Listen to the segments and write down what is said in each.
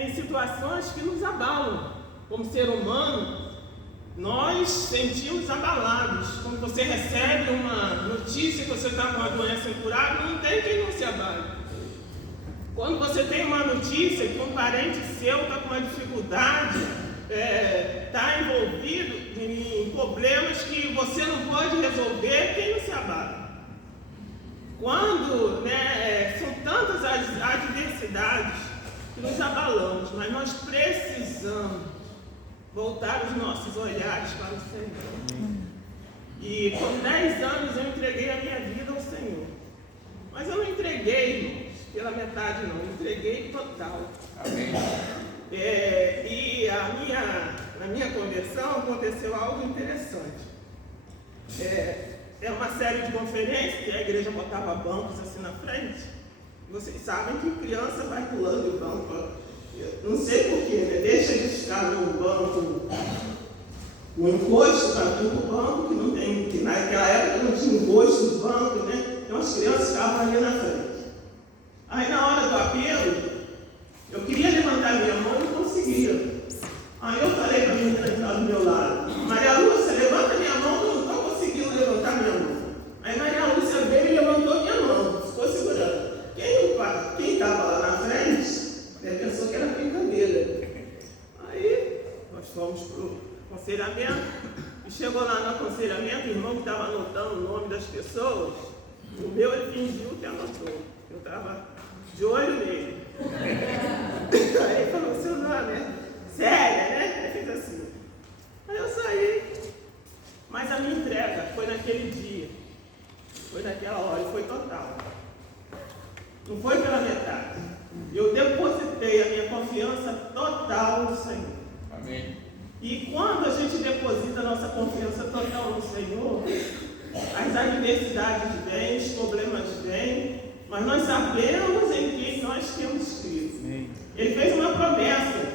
em situações que nos abalam. Como ser humano, nós sentimos abalados. Quando você recebe uma notícia que você está com uma doença incurável, não tem quem não se abale. Quando você tem uma notícia que um parente seu está com uma dificuldade, está envolvido em problemas que você não pode resolver, quem não se abala? Quando são tantas as adversidades que nos abalamos, mas nós precisamos voltar os nossos olhares para o Senhor. E com 10 anos eu entreguei a minha vida ao Senhor. Mas eu não entreguei, irmãos, pela metade não, eu entreguei total. Amém. E na minha conversão aconteceu algo interessante. É uma série de conferências que a igreja botava bancos assim na frente. Vocês sabem que criança vai pulando o banco. Eu não sei porquê, né? Deixa de ficar no banco, o encosto para do banco, que não tem, que naquela época não tinha encosto do banco, né? Então as crianças ficavam ali na frente. Aí na hora do apelo, eu queria levantar minha mão e não conseguia. Aí eu falei para a menina que estava do meu lado: Maria Lúcia, levanta minha mão, eu não estou conseguindo levantar minha mão. Aí Maria Lúcia veio e levantou minha mão, ficou segurando. Quem estava lá na frente, pensou que era brincadeira. Aí nós fomos para o aconselhamento, e chegou lá no aconselhamento, o irmão que estava anotando o nome das pessoas, o meu ele fingiu que anotou. Eu estava de olho nele. Aí ele falou: seu nome é Célia, né? Ele fez assim. Aí eu saí. Mas a minha entrega foi naquele dia, foi naquela hora, e foi total. Não foi pela metade. Eu depositei a minha confiança total no Senhor. Amém. E quando a gente deposita a nossa confiança total no Senhor, as adversidades vêm, os problemas vêm, mas nós sabemos em quem nós temos crido. Ele fez uma promessa,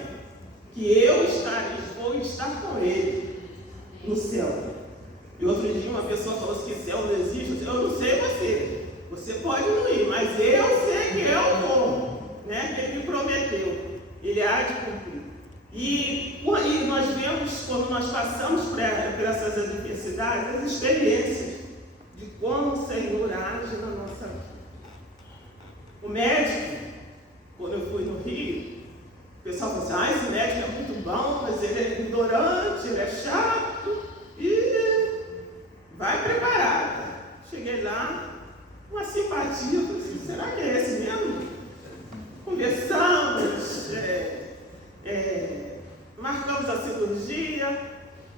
que eu vou estar com Ele no céu. E outro dia uma pessoa falou assim, que céu não existe. Eu não sei você pode não ir, mas eu sei que eu vou, né? Que Ele me prometeu, Ele há de cumprir. E nós vemos, quando nós passamos por essas adversidades, as experiências de como o Senhor age na nossa vida. O médico, quando eu fui no Rio, o pessoal falou assim: esse médico é muito bom, mas ele é ignorante, ele é chato, e vai preparado. Cheguei lá, uma simpatia, eu falei assim: será que é esse mesmo? Conversamos, marcamos a cirurgia.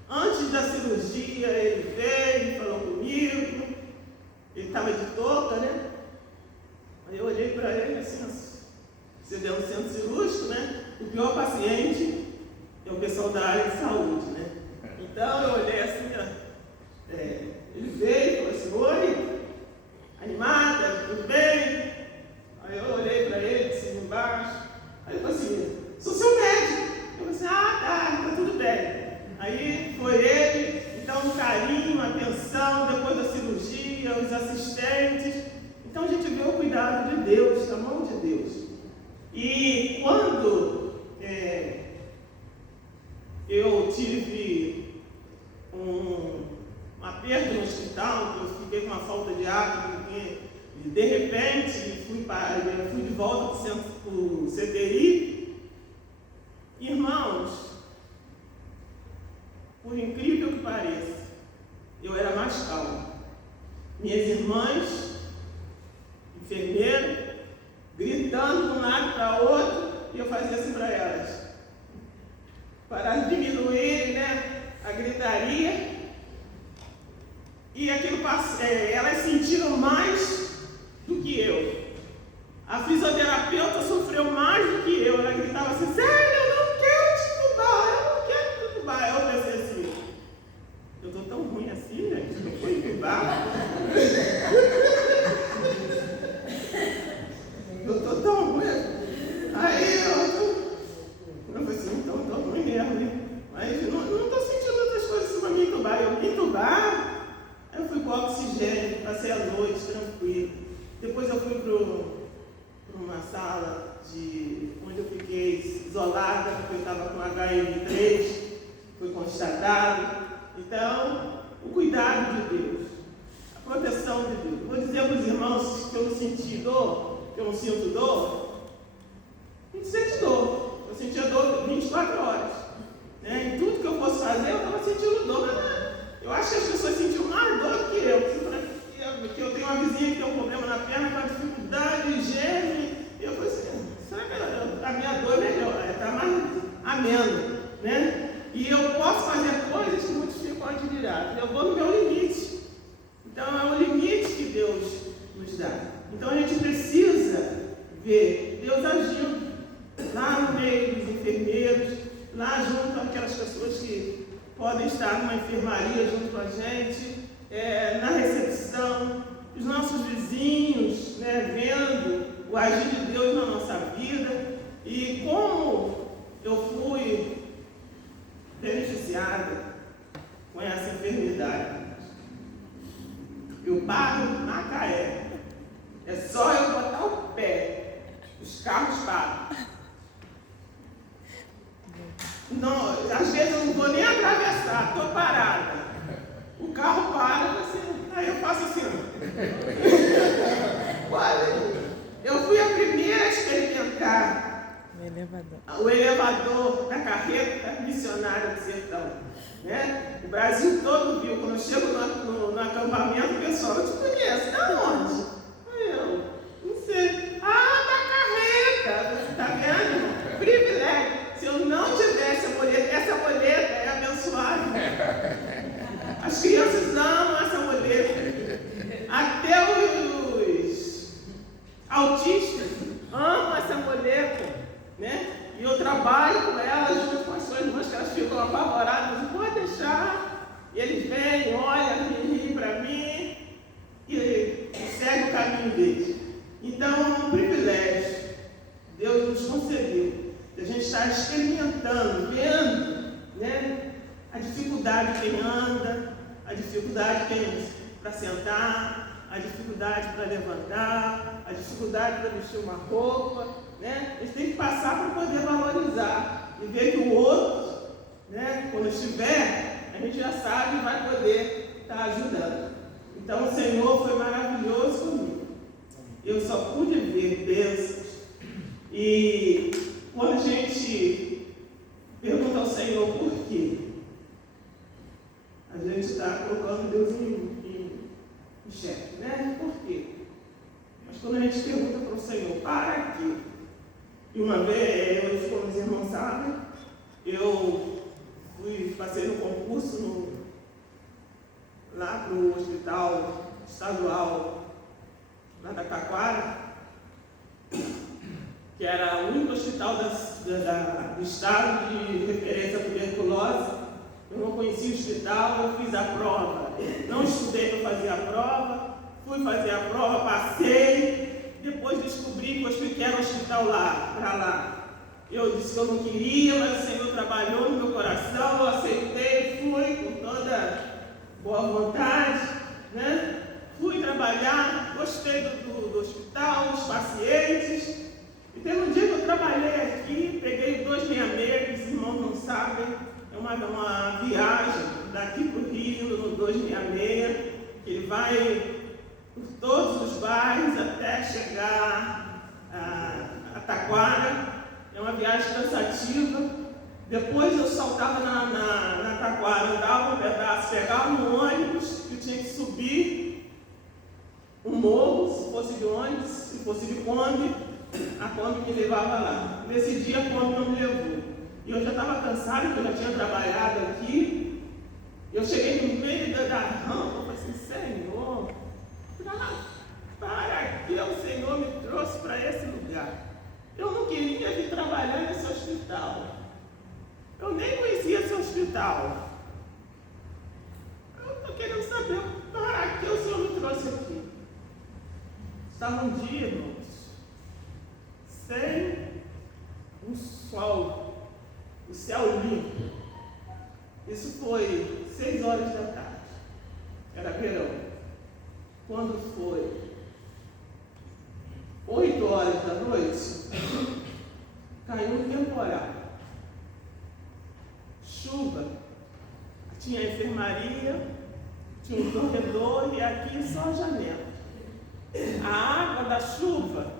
Antes da cirurgia, ele veio, falou comigo. Ele estava de touca, né? Aí eu olhei para ele assim: você deu no centro cirúrgico, né? O pior paciente é o pessoal da área de saúde, né? Então eu olhei assim, ele veio e falou assim: oi, animada, tudo bem? Aí eu olhei para ele, de cima e embaixo. Aí ele falou assim: sou seu médico. Eu falei assim: tá tudo bem. Aí foi ele, então um carinho, uma atenção, depois da cirurgia, os assistentes. Então a gente vê o cuidado de Deus, a mão de Deus. E quando eu tive um aperto no hospital, eu fiquei com uma falta de ar, e de repente fui de volta para o CTI. Irmãos, por incrível que pareça, eu era mais calmo. Minhas irmãs, enfermeiro, gritando de um lado para outro, e eu fazia assim para elas, para diminuir, a gritaria. E aquilo elas sentiram mais do que eu. A fisioterapeuta sofreu mais do que eu. Ela gritava assim: Célia, eu não quero te entubar. Eu pensei assim: eu estou tão ruim assim, gente, não vou entubar. Eu estou tão ruim. Aí isolada, porque eu estava com HIV-3, foi constatado. Então, o cuidado de Deus, a proteção de Deus. Vou dizer para os irmãos que eu não senti dor, que eu não sinto dor. A gente sente dor. Eu sentia dor 24 horas. Né? Em tudo que eu fosse fazer, eu estava sentindo dor. Mas eu acho que as pessoas sentiam mais dor do que eu. Porque eu tenho uma vizinha que tem um problema na perna, com dificuldade, geme. E eu falei assim, será que a minha dor é melhor? Está mais ameno, né? E eu posso fazer coisas que muitos ficam admirados. Eu vou no meu limite. Então é o limite que Deus nos dá. Então a gente precisa ver Deus agindo lá no meio dos enfermeiros, lá junto àquelas pessoas que podem estar numa enfermaria junto com a gente, na recepção, os nossos vizinhos, né, vendo o agir de Deus na nossa vida. E como eu fui beneficiada com essa enfermidade. Eu paro em Macaé. É só eu botar o pé. Os carros param. Não, às vezes eu não vou nem atravessar, estou parada. O carro para, assim, aí eu faço assim. Eu fui a primeira a experimentar o elevador da carreta missionária do sertão. Né? O Brasil todo viu. Quando eu chego no acampamento, o pessoal, eu te conheço. Da onde? Eu não sei. Ah, da carreta. Você está vendo? Privilégio. Se eu não tivesse a boleta, essa boleta é abençoada. As crianças amam essa boleta. Até os autistas amam essa boleta. Né? E eu trabalho com elas junto com as suas irmãs, que elas ficam apavoradas, não pode deixar. E eles vêm, olham, riem para mim e seguem o caminho deles. Então é um privilégio. Deus nos concedeu. A gente está experimentando, vendo, né, a dificuldade de quem anda, a dificuldade de quem para sentar, a dificuldade para levantar, a dificuldade para vestir uma roupa. Né? A gente tem que passar para poder valorizar e ver que o outro, né, quando estiver, a gente já sabe e vai poder estar ajudando. Então o Senhor foi maravilhoso comigo. Eu só pude ver bênçãos. E quando a gente pergunta ao Senhor por quê, a gente está colocando Deus em xeque, né? Por quê? Mas quando a gente pergunta para o Senhor, para quê? E uma vez, como os irmãos sabem, eu passei no concurso lá para o hospital estadual lá da Taquara, que era o único hospital do estado de referência à tuberculose. Eu não conhecia o hospital, eu fiz a prova. Não estudei para fazer a prova, fui fazer a prova, passei. Depois descobri que era um hospital para lá. Eu disse que eu não queria, mas o Senhor trabalhou no meu coração, eu aceitei, fui com toda boa vontade, né? Fui trabalhar, gostei do hospital, dos pacientes. E teve um dia que eu trabalhei aqui, peguei 266, os irmãos não sabem, é uma viagem daqui para o Rio, no 266, que ele vai por todos os bairros até chegar a Taquara. É uma viagem cansativa. Depois eu saltava na Taquara, andava um pedaço, pegava um ônibus que tinha que subir um morro, se fosse de ônibus, se fosse de Kombi, a Kombi me levava lá. Nesse dia a Kombi não me levou. E eu já estava cansado, porque eu já tinha trabalhado aqui. Eu cheguei no meio da rampa, eu falei assim, Senhor, para que o Senhor me trouxe para esse lugar? Eu não queria vir trabalhar nesse hospital. Eu nem conhecia esse hospital. Eu estou querendo saber para que o Senhor me trouxe aqui. Estava um dia, irmãos, sem um sol, o céu limpo. Isso foi 6 horas da tarde. Era verão. Quando foi 8 horas da noite, caiu um temporal, chuva, tinha a enfermaria, tinha um corredor e aqui só a janela. A água da chuva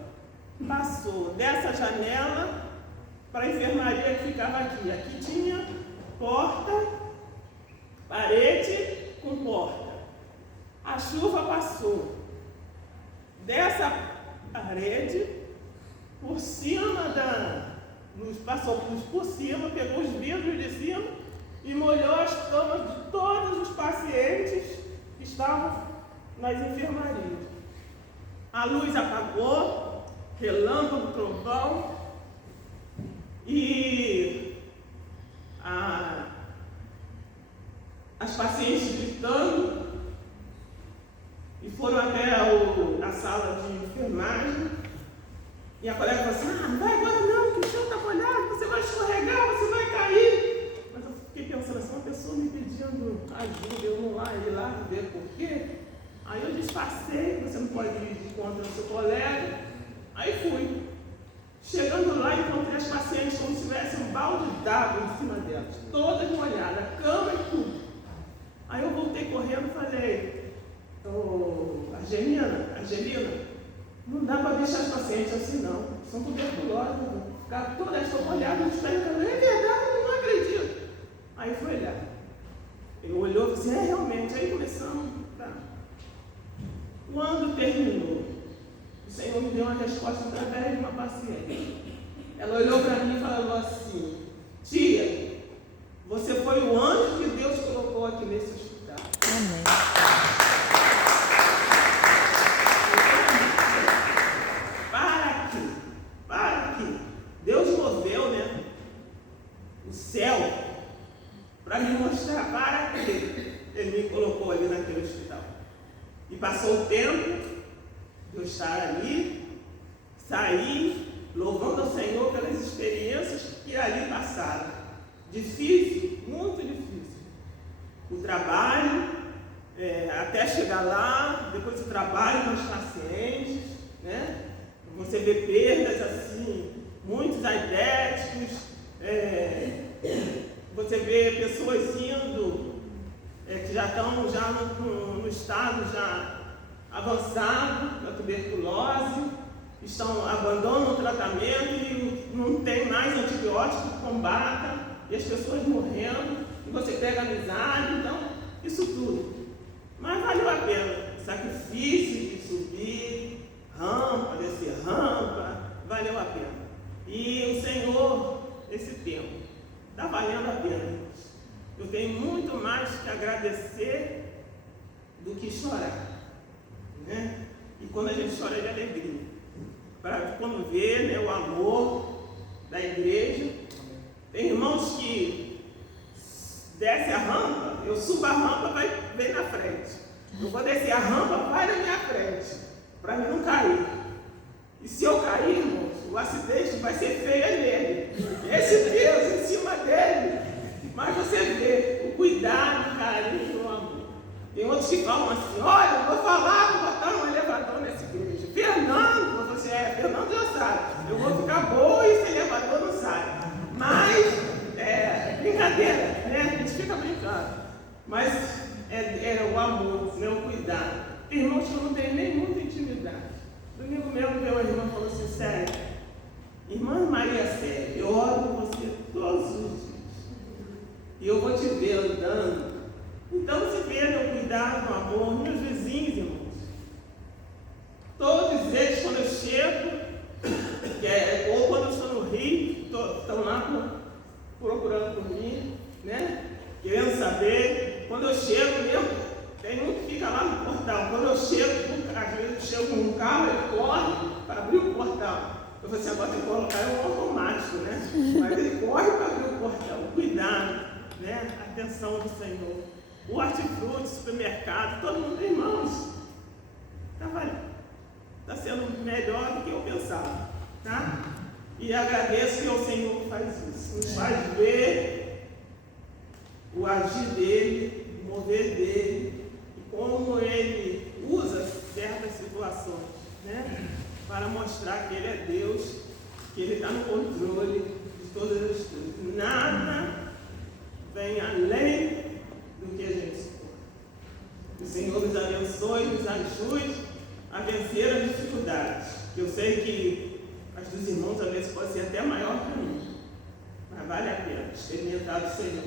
passou dessa janela para a enfermaria que ficava aqui. Aqui tinha porta, parede com porta. A chuva passou dessa parede por cima passou por cima, pegou os vidros de cima e molhou as camas de todos os pacientes que estavam nas enfermarias. A luz apagou, relâmpago, trovão, e as pacientes gritando, e foram até a sala de enfermagem, e a colega falou assim: não vai agora não, que o chão está molhado, você vai escorregar, você vai cair. Mas eu fiquei pensando assim, uma pessoa me pedindo ajuda, eu não ir lá ver por quê. Aí eu disfarcei, você não pode ir contra o seu colega. Aí fui. Chegando lá, encontrei as pacientes como se tivesse um balde d'água em cima delas, todas molhadas, cama e tudo. Aí eu voltei correndo e falei: Angelina, não dá para deixar as pacientes assim não, são tuberculosas, ficar todas molhadas, é verdade, eu não acredito. Aí foi olhar. Ele olhou e disse: realmente. Aí começamos. Tá. Quando terminou, o Senhor me deu uma resposta através de uma paciente. Ela olhou para mim e falou assim: tia, você foi o anjo que Deus colocou aqui nesse hospital. Amém. Para aqui. Deus moveu, né, o céu para me mostrar para que Ele me colocou ali naquele hospital. E passou o tempo de eu estar ali, sair, louvando ao Senhor pelas experiências que ali passaram. Difícil, muito difícil. O trabalho, até chegar lá, depois o trabalho com os pacientes, né? Você vê perdas assim, muitos aidéticos, você vê pessoas indo, que já estão no estado já avançado da tuberculose, abandonam o tratamento e não tem mais antibiótico que combata, e as pessoas morrendo, e você pega amizade, então, isso tudo. Mas valeu a pena, o sacrifício de subir rampa, descer rampa, valeu a pena. E o Senhor, esse tempo, está valendo a pena. Eu tenho muito mais que agradecer do que chorar, né? E quando a gente chora é de alegria, para quando vê, né, o amor da igreja. Tem irmãos que desce a rampa, eu subo a rampa, vem na frente. Eu vou descer a rampa, vai na minha frente, para mim não cair. E se eu cair, irmãos, o acidente vai ser feio nele. Esse peso em cima dele. Mas você vê o cuidado, o carinho, o amor. Tem outros que falam assim: olha, eu vou botar um elevador nessa igreja. Fernando já sabe. Eu vou ficar boa e esse elevador não sai. Mas, brincadeira, né? A gente fica brincando. Mas é o amor, né? O cuidado. Tem irmãos que eu não tenho nem muita intimidade. Domingo mesmo, meu irmão falou assim: sério, irmã Maria Célia, eu oro por você todos os dias. E eu vou te ver andando. Então se vê meu cuidado, meu amor, meus vizinhos, irmãos. Todos eles, quando eu chego, ou quando eu estou no Rio, estão lá procurando por mim, né? Querendo saber. Quando eu chego mesmo, tem um que fica lá no portão. Quando eu chego, às vezes eu chego num carro, ele corre para abrir o portão. Eu falei assim: agora tem que colocar um automático, né? Mas ele corre para abrir o portão. Cuidado, né? Atenção do Senhor. O hortifruti, supermercado, todo mundo, irmãos, está sendo melhor do que eu pensava, tá? E agradeço que o Senhor faz isso, nos faz ver o agir dele, o mover dele, e como ele usa certas situações, né? Para mostrar que ele é Deus que Ele está no controle de todas as coisas. Nada vem além do que a gente suporta. O Senhor nos abençoe, nos ajude a vencer as dificuldades. Eu sei que as dos irmãos às vezes podem ser até maior que a minha, mas vale a pena experimentar o Senhor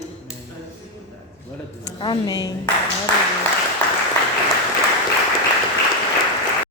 nas dificuldades. Amém.